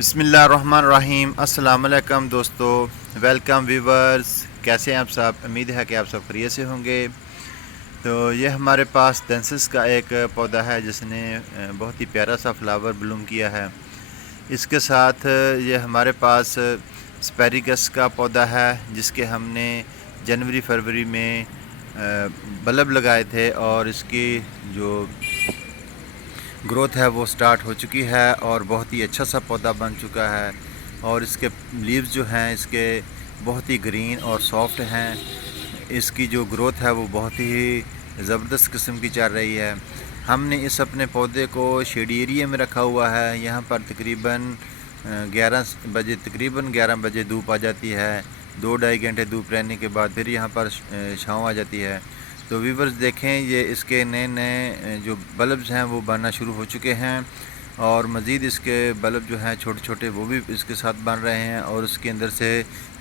बिस्मिल्लाहिर्रहमानिर्रहीम। अस्सलाम वालेकुम दोस्तों, वेलकम व्यूवर्स। कैसे हैं आप सब? उम्मीद है कि आप सब खैरियत से होंगे। तो ये हमारे पास डेंसिस का एक पौधा है जिसने बहुत ही प्यारा सा फ्लावर ब्लूम किया है। इसके साथ ये हमारे पास स्पैरिगस का पौधा है जिसके हमने जनवरी फरवरी में बल्ब लगाए थे और इसकी जो ग्रोथ है वो स्टार्ट हो चुकी है और बहुत ही अच्छा सा पौधा बन चुका है। और इसके लीव्स जो हैं इसके बहुत ही ग्रीन और सॉफ्ट हैं। इसकी जो ग्रोथ है वो बहुत ही ज़बरदस्त किस्म की चल रही है। हमने इस अपने पौधे को शेड एरिया में रखा हुआ है। यहाँ पर तकरीबन 11 बजे धूप आ जाती है। 2-2.5 घंटे धूप रहने के बाद फिर यहाँ पर छाँव आ जाती है। तो व्यूवर्स देखें, ये इसके नए नए जो बल्ब्स हैं वो बनना शुरू हो चुके हैं और मज़ीद इसके बल्ब जो हैं छोटे छोटे वो भी इसके साथ बन रहे हैं और उसके अंदर से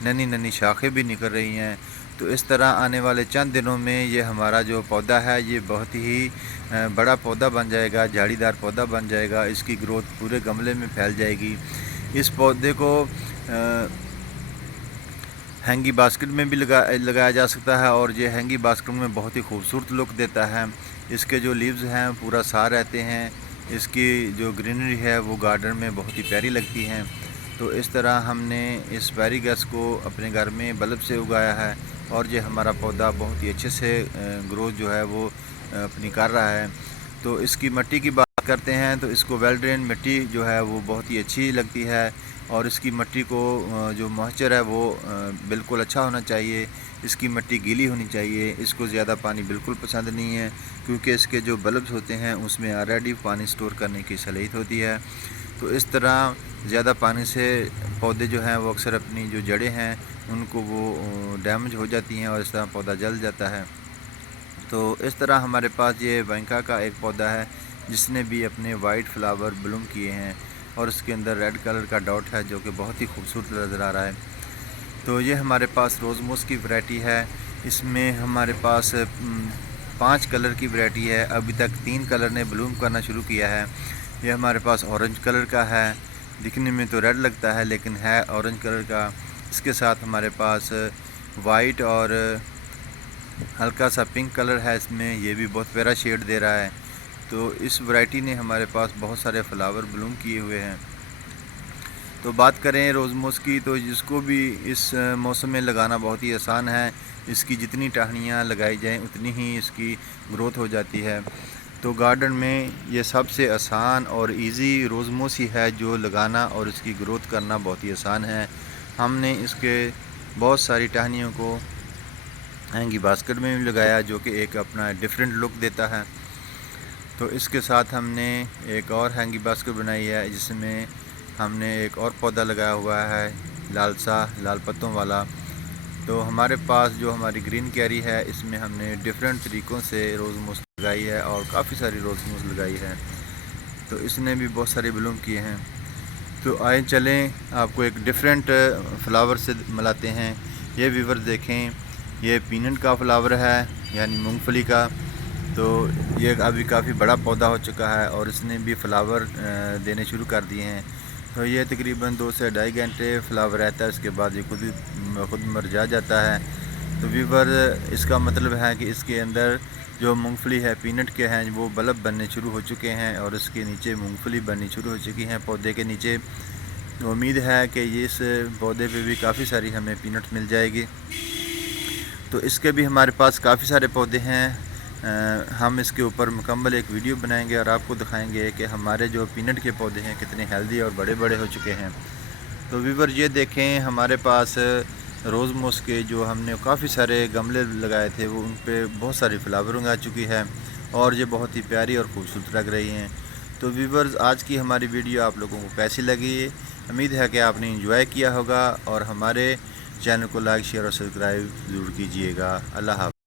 नन्ही नन्ही शाखें भी निकल रही हैं। तो इस तरह आने वाले चंद दिनों में ये हमारा जो पौधा है ये बहुत ही बड़ा पौधा बन जाएगा, झाड़ीदार पौधा बन जाएगा। इसकी ग्रोथ पूरे गमले में फैल जाएगी। इस पौधे को हैंगी बास्केट में भी लगाया जा सकता है और ये हैंगी बास्केट में बहुत ही खूबसूरत लुक देता है। इसके जो लीव्स हैं पूरा साह रहते हैं। इसकी जो ग्रीनरी है वो गार्डन में बहुत ही प्यारी लगती हैं। तो इस तरह हमने इस स्पैरिगस को अपने घर में बल्ब से उगाया है और ये हमारा पौधा बहुत ही अच्छे से ग्रोथ जो है वो अपनी कर रहा है। तो इसकी मिट्टी की बात करते हैं तो इसको वेल ड्रेन मिट्टी जो है वो बहुत ही अच्छी लगती है और इसकी मिट्टी को जो मॉइस्चर है वो बिल्कुल अच्छा होना चाहिए। इसकी मिट्टी गीली होनी चाहिए। इसको ज़्यादा पानी बिल्कुल पसंद नहीं है क्योंकि इसके जो बल्ब्स होते हैं उसमें ऑलरेडी पानी स्टोर करने की सलाहियत होती है। तो इस तरह ज़्यादा पानी से पौधे जो हैं वो अक्सर अपनी जो जड़ें हैं उनको वो डैमेज हो जाती हैं और इस तरह पौधा जल जाता है। तो इस तरह हमारे पास ये वैंका का एक पौधा है जिसने भी अपने वाइट फ्लावर ब्लूम किए हैं और उसके अंदर रेड कलर का डॉट है जो कि बहुत ही खूबसूरत नज़र आ रहा है। तो ये हमारे पास रोज़मोस की वैरायटी है। इसमें हमारे पास 5 कलर की वैरायटी है। अभी तक 3 कलर ने ब्लूम करना शुरू किया है। ये हमारे पास ऑरेंज कलर का है, दिखने में तो रेड लगता है लेकिन है ऑरेंज कलर का। इसके साथ हमारे पास वाइट और हल्का सा पिंक कलर है इसमें, ये भी बहुत प्यारा शेड दे रहा है। तो इस वैरायटी ने हमारे पास बहुत सारे फ्लावर ब्लूम किए हुए हैं। तो बात करें रोज़मोस की तो जिसको भी इस मौसम में लगाना बहुत ही आसान है। इसकी जितनी टहनियाँ लगाई जाएं उतनी ही इसकी ग्रोथ हो जाती है। तो गार्डन में ये सबसे आसान और इजी रोज़मोस ही है जो लगाना और इसकी ग्रोथ करना बहुत ही आसान है। हमने इसके बहुत सारी टहनियों को हैंगी बास्केट में भी लगाया जो कि एक अपना डिफरेंट लुक देता है। तो इसके साथ हमने एक और हैंगी बास्केट बनाई है जिसमें हमने एक और पौधा लगाया हुआ है लाल पत्तों वाला। तो हमारे पास जो हमारी ग्रीन कैरी है इसमें हमने डिफरेंट तरीक़ों से रोज़मोस लगाई है और काफ़ी सारी रोज़मोस लगाई है। तो इसने भी बहुत सारे ब्लूम किए हैं। तो आए चलें आपको एक डिफरेंट फ्लावर से मिलाते हैं। ये व्यूवर देखें, ये पीनट का फ्लावर है यानी मूंगफली का। तो ये अभी काफ़ी बड़ा पौधा हो चुका है और इसने भी फ्लावर देने शुरू कर दिए हैं। तो ये तकरीबन 2 से 2.5 घंटे फ्लावर रहता है, इसके बाद ये खुद मुरझा जाता है। तो व्यूवर इसका मतलब है कि इसके अंदर जो मूंगफली है पीनट के हैं वो बल्ब बनने शुरू हो चुके हैं और इसके नीचे मूंगफली बननी शुरू हो चुकी हैं पौधे के नीचे। तो उम्मीद है कि ये इस पौधे पे भी काफ़ी सारी हमें पीनट मिल जाएगी। तो इसके भी हमारे पास काफ़ी सारे पौधे हैं। हम इसके ऊपर मुकम्मल एक वीडियो बनाएंगे और आपको दिखाएंगे कि हमारे जो पीनट के पौधे हैं कितने हेल्दी और बड़े बड़े हो चुके हैं। तो व्यूवर ये देखें, हमारे पास रोज़मोस के जो हमने काफ़ी सारे गमले लगाए थे वो उन पर बहुत सारी फ्लावरिंग आ चुकी है और ये बहुत ही प्यारी और खूबसूरत लग रही हैं। तो व्यूवर्स आज की हमारी वीडियो आप लोगों को कैसी लगी? उम्मीद है कि आपने एंजॉय किया होगा और हमारे चैनल को लाइक शेयर और सब्सक्राइब ज़रूर कीजिएगा। अल्लाह हाफ़िज़।